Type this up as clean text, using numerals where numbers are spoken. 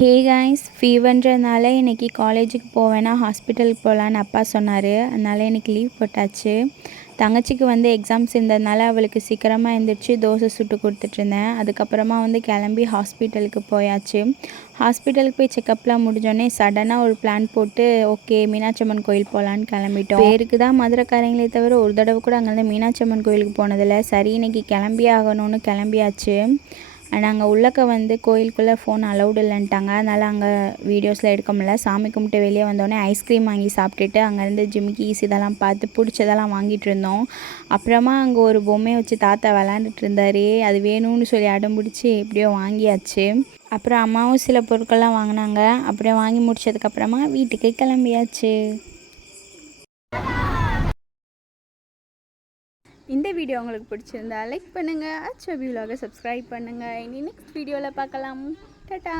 Hey guys, ஃபீவர்ன்றதுனால இன்றைக்கி காலேஜுக்கு போவேன்னா ஹாஸ்பிட்டலுக்கு போகலான்னு அப்பா சொன்னார். அதனால் இன்றைக்கி லீவ் போட்டாச்சு. தங்கச்சிக்கு எக்ஸாம்ஸ் இருந்ததுனால அவளுக்கு சீக்கிரமாக எழுந்திரிச்சு தோசை சுட்டு கொடுத்துட்ருந்தேன். அதுக்கப்புறமா கிளம்பி ஹாஸ்பிட்டலுக்கு போயாச்சு. ஹாஸ்பிட்டலுக்கு போய் செக்கப்லாம் முடிஞ்சோடனே சடனாக ஒரு பிளான் போட்டு ஓகே மீனாட்சி அம்மன் கோயில் போகலான்னு கிளம்பிட்டோம். பேருக்கு தான் மதுரைக்காரங்களே தவிர ஒரு தடவை கூட அங்கேருந்து மீனாட்சி அம்மன் கோயிலுக்கு போனதில்லை. சரி இன்றைக்கி கிளம்பியே ஆகணும்னு கிளம்பியாச்சு. நாங்கள் உள்ளக்க கோயிலுக்குள்ளே ஃபோன் அலௌடு இல்லைன்ட்டாங்க. அதனால் அங்கே வீடியோஸில் எடுக்க முடியல. சாமி கும்பிட்டு வெளியே வந்தோடனே ஐஸ்கிரீம் வாங்கி சாப்பிட்டுட்டு அங்கேருந்து ஜிமிக்கீஸ் இதெல்லாம் பார்த்து பிடிச்சதெல்லாம் வாங்கிட்டு இருந்தோம். அப்புறமா அங்கே ஒரு பொம்மையை வச்சு தாத்தா விளாண்டுட்டு இருந்தார். அது வேணும்னு சொல்லி அடம் பிடிச்சி எப்படியோ வாங்கியாச்சு. அப்புறம் அம்மாவும் சில பொருட்கள்லாம் வாங்கினாங்க. அப்புறம் வாங்கி முடிச்சதுக்கப்புறமா வீட்டுக்கு கிளம்பியாச்சு. இந்த வீடியோ உங்களுக்கு பிடிச்சிருந்தா லைக் பண்ணுங்கள். அச்சோபி விலாகை சப்ஸ்கிரைப் பண்ணுங்கள். இனி நெக்ஸ்ட் வீடியோவில் பார்க்கலாம். டாடா.